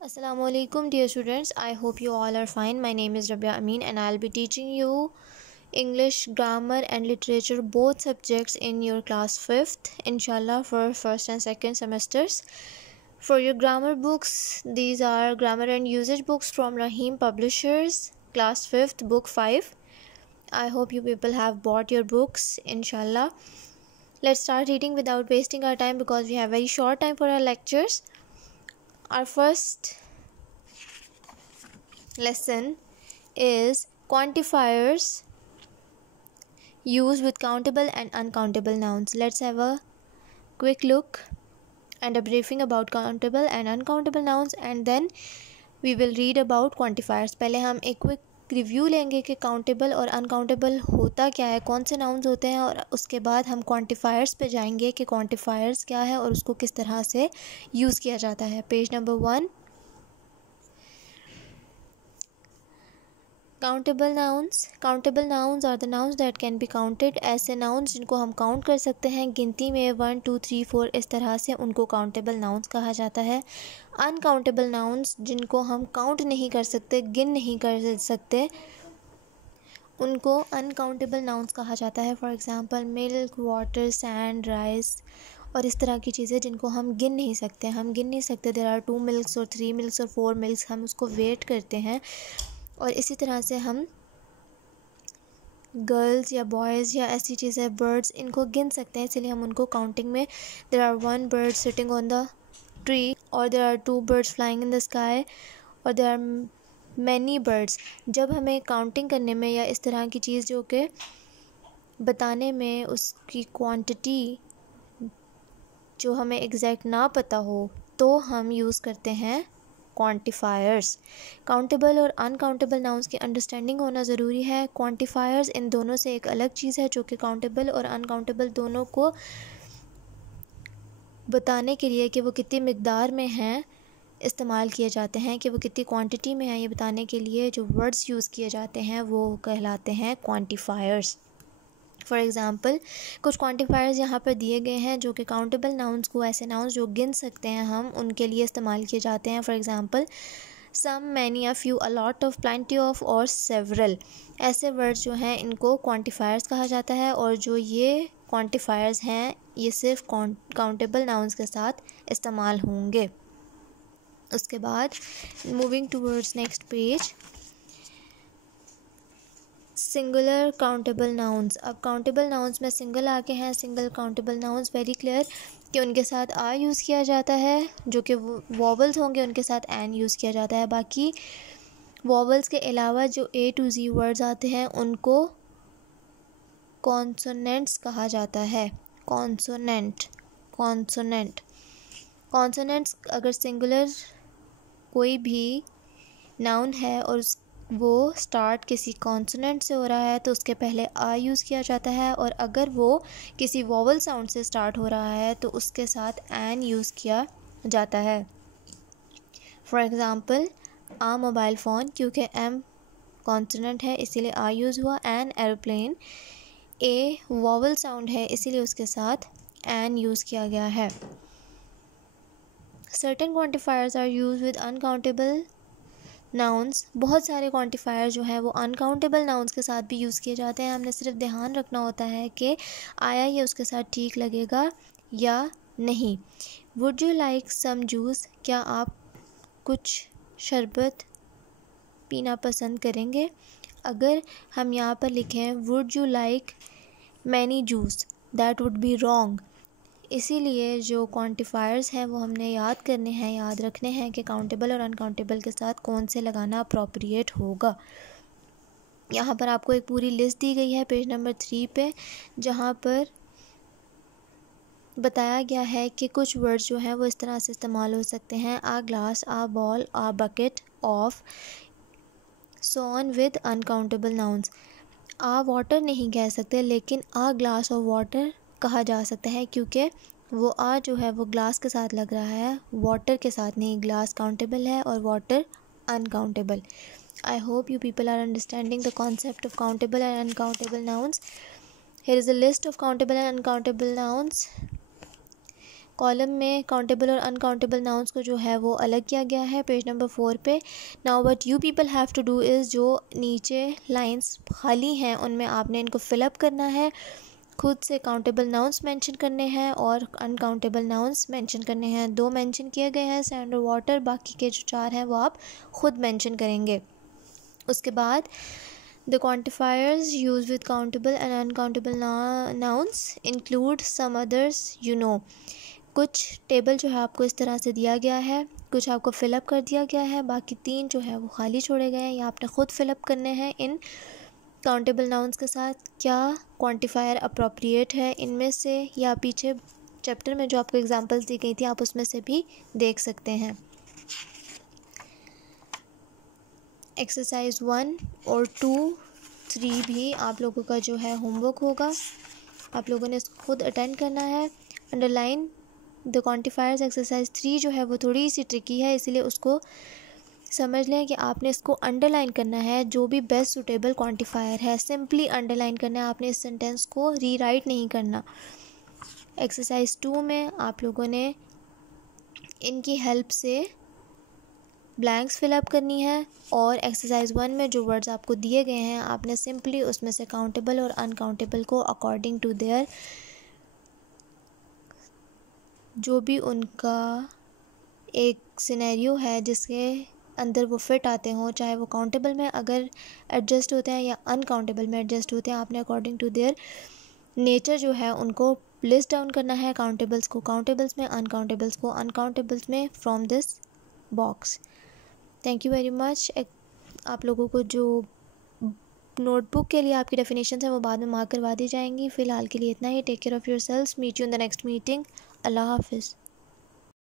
Assalamualaikum dear students. I hope you all are fine. My name is Rabia Amin and I'll be teaching you English, grammar and literature both subjects in your class 5th inshallah for first and second semesters. For your grammar books, these are grammar and usage books from Rahim Publishers, class 5th, book 5. I hope you people have bought your books inshallah. Let's start reading without wasting our time because we have very short time for our lectures. Our first lesson is quantifiers used with countable and uncountable nouns. Let's have a quick look and a briefing about countable and uncountable nouns and then we will read about quantifiers. पहले हम एक quick review लेंगे कि countable और uncountable होता क्या है, कौन से नाउन्स होते हैं, और उसके बाद हम क्वांटिफायर्स पे जाएंगे कि क्वांटिफायर्स क्या है और उसको किस तरह से यूज़ किया जाता है. Page number 1. Countable nouns are the nouns that can be counted. ऐसे नाउन्स जिनको हम काउंट कर सकते हैं गिनती में 1 2 3 4 इस तरह से, उनको काउंटेबल नाउन्स कहा जाता है. अनकाउंटेबल नाउन्स जिनको हम काउंट नहीं कर सकते, गिन नहीं कर सकते, उनको अनकाउंटेबल नाउन्स कहा जाता है. For example milk, water, sand, rice और इस तरह की चीज़ें जिनको हम गिन नहीं सकते. देयर आर 2 मिल्क्स और 3 मिल्क्स और 4 मिल्क्स, हम उसको वेट करते हैं. और इसी तरह से हम गर्ल्स या बॉयज़ या ऐसी चीज़ें, बर्ड्स, इनको गिन सकते हैं, इसलिए हम उनको काउंटिंग में there are 1 bird sitting on the tree और there are 2 birds flying in the sky और देयर आर मैनी बर्ड्स. जब हमें काउंटिंग करने में या इस तरह की चीज़ जो कि बताने में उसकी क्वांटिटी जो हमें एग्जैक्ट ना पता हो तो हम यूज़ करते हैं क्वांटिफायर्स. काउंटेबल और अनकाउंटेबल नाउन्स की अंडरस्टैंडिंग होना ज़रूरी है. क्वांटिफायर्स इन दोनों से एक अलग चीज़ है जो कि काउंटेबल और अनकाउंटेबल दोनों को बताने के लिए कि वो कितनी मिकदार में हैं इस्तेमाल किए जाते हैं, कि वो कितनी क्वांटिटी में है, ये बताने के लिए जो वर्ड्स यूज़ किए जाते हैं वो कहलाते हैं क्वांटिफायर्स. फॉर एग्ज़ाम्पल कुछ क्वांटिफायर्स यहाँ पर दिए गए हैं जो कि काउंटेबल नाउन्स को, ऐसे नाउन्स जो गिन सकते हैं हम, उनके लिए इस्तेमाल किए जाते हैं. For example some, many, a few, a lot of, plenty of और सेवरल. ऐसे वर्ड्स जो हैं इनको क्वांटिफायर्स कहा जाता है और जो ये क्वांटिफायर्स हैं ये सिर्फ काउंटेबल नाउन्स के साथ इस्तेमाल होंगे. उसके बाद moving towards next page, singular countable nouns. अब काउंटेबल नाउन्स में सिंगल आके हैं. Single countable nouns very clear कि उनके साथ आ यूज़ किया जाता है, जो कि वॉवल्स होंगे उनके साथ एन यूज़ किया जाता है. बाकी वॉवल्स के अलावा जो ए टू जी वर्ड्स आते हैं उनको कॉन्सोनेंट्स कहा जाता है. कॉन्सोनेंट्स अगर सिंगुलर कोई भी नाउन है और वो स्टार्ट किसी कॉन्सोनेंट से हो रहा है तो उसके पहले आ यूज़ किया जाता है, और अगर वो किसी वोवल साउंड से स्टार्ट हो रहा है तो उसके साथ एन यूज़ किया जाता है. For example a mobile phone, क्योंकि एम कॉन्सोनेंट है इसीलिए आ यूज़ हुआ. An aeroplane, A vowel sound है इसीलिए उसके साथ एन यूज़ किया गया है. Certain quantifiers are use with uncountable nouns. बहुत सारे क्वांटिफायर जो हैं वो अनकाउंटेबल नाउन्स के साथ भी यूज़ किए जाते हैं. हमने सिर्फ ध्यान रखना होता है कि आया ये उसके साथ ठीक लगेगा या नहीं. Would you like some juice, क्या आप कुछ शरबत पीना पसंद करेंगे. अगर हम यहाँ पर लिखें would you like many juice, that would be wrong. इसीलिए जो क्वांटिफायर्स हैं वो हमने याद करने हैं, याद रखने हैं कि काउंटेबल और अनकाउंटेबल के साथ कौन से लगाना अप्रोप्रिएट होगा. यहाँ पर आपको एक पूरी लिस्ट दी गई है पेज नंबर 3 पे, जहाँ पर बताया गया है कि कुछ वर्ड्स जो हैं वो इस तरह से इस्तेमाल हो सकते हैं. A glass, a ball, a bucket, of, so on with uncountable nouns. A water नहीं कह सकते लेकिन आ ग्लास और वाटर कहा जा सकता है, क्योंकि वो आ जो है वो ग्लास के साथ लग रहा है, वाटर के साथ नहीं. ग्लास काउंटेबल है और water uncountable. I hope you people are understanding the concept of countable and uncountable nouns. Here is a list of countable and uncountable nouns. Column में काउंटेबल और अनकाउंटेबल नाउन्स को जो है वो अलग किया गया है पेज नंबर 4 पे। Now what you people have to do is, जो नीचे लाइंस खाली हैं उनमें आपने इनको फिलअप करना है, खुद से काउंटेबल नाउन्स मेंशन करने हैं और अनकाउंटेबल नाउन्स मेंशन करने हैं। 2 मेंशन किए गए हैं, सैंड और वाटर, बाकी के जो 4 हैं वो आप खुद मेंशन करेंगे। उसके बाद the quantifiers use with countable and uncountable nouns include some others you know. कुछ टेबल जो है आपको इस तरह से दिया गया है, कुछ आपको फिलअप कर दिया गया है, बाकी 3 जो है वो खाली छोड़े गए हैं, या आपने ख़ुद फिलअप करने हैं इन काउंटेबल नाउन्स के साथ। क्या क्वांटिफायर अप्रोप्रिएट है इनमें से, या पीछे चैप्टर में जो आपको एग्जांपल्स दी गई थी आप उसमें से भी देख सकते हैं। एक्सरसाइज 1 और 2, 3 भी आप लोगों का जो है होमवर्क होगा, आप लोगों ने इसको खुद अटेंड करना है। Underline the quantifiers. एक्सरसाइज 3 जो है वो थोड़ी सी ट्रिकी है, इसीलिए उसको समझ लें कि आपने इसको अंडरलाइन करना है, जो भी बेस्ट सूटेबल क्वांटिफायर है सिंपली अंडरलाइन करना है, आपने इस सेंटेंस को रीराइट नहीं करना। एक्सरसाइज 2 में आप लोगों ने इनकी हेल्प से ब्लैंक्स फिलअप करनी है, और एक्सरसाइज 1 में जो वर्ड्स आपको दिए गए हैं आपने सिंपली उसमें से काउंटेबल और अनकाउंटेबल को अकॉर्डिंग टू देयर जो भी उनका एक सिनेरियो है जिसके अंदर वो फिट आते हों, चाहे वो काउंटेबल में अगर एडजस्ट होते हैं या अनकाउंटेबल में एडजस्ट होते हैं, आपने अकॉर्डिंग टू देयर नेचर जो है उनको लिस्ट डाउन करना है, काउंटेबल्स को काउंटेबल्स में, अनकाउंटेबल्स को अनकाउंटेबल्स में from this box. Thank you very much. आप लोगों को जो नोटबुक के लिए आपकी डेफिनेशन है वो बाद में मार्क करवा दी जाएंगी। फ़िलहाल के लिए इतना ही। Take care of yourself, meet you in the next meeting. अल्लाह हाफिज़।